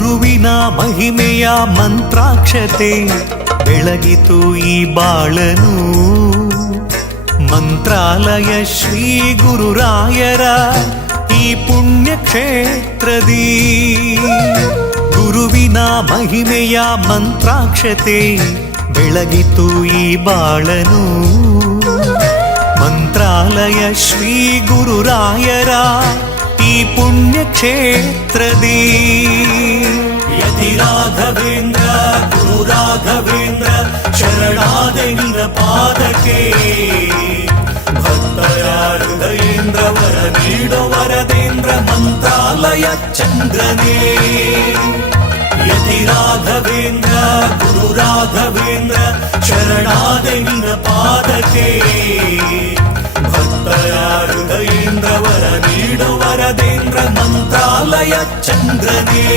ಗುರುವಿನ ಮಹಿಮೆಯ ಮಂತ್ರಾಕ್ಷತೆ ಬೆಳಗಿತು ಈ ಬಾಳನು. ಮಂತ್ರಾಲಯ ಶ್ರೀ ಗುರುರಾಯರ ಈ ಪುಣ್ಯ ಕ್ಷೇತ್ರದಿ ಗುರುವಿನ ಮಹಿಮೆಯ ಮಂತ್ರಾಕ್ಷತೆ ಬೆಳಗಿತು ಈ ಬಾಳನು. ಮಂತ್ರಾಲಯ ಶ್ರೀ ಗುರುರಾಯರ ಈ ಪುಣ್ಯ ಕ್ಷೇತ್ರದಿ ಯತಿ ರಾಘವೇಂದ್ರ ಗುರು ರಾಘವೇಂದ್ರ ಶರಣಾದೆ ನಿನ ಪಾದಕ್ಕೆ. ಭಕ್ತರ ಹೃದಯೇಂದ್ರ ವರ ನೀಡೋ ವರದೇಂದ್ರ ಮಂತ್ರಾಲಯ ಚಂದ್ರನೇ. ಯತಿ ರಾಘವೇಂದ್ರ ಗುರು ರಾಘವೇಂದ್ರ ಶರಣಾದೆ ನಿನ ಪಾದಕ್ಕೆ. ಭಕ್ತರ ಹೃದಯೇಂದ್ರ ವರ ನೀಡೋ ವರದೇಂದ್ರ ಮಂತ್ರಾಲಯ ಚಂದ್ರನೇ.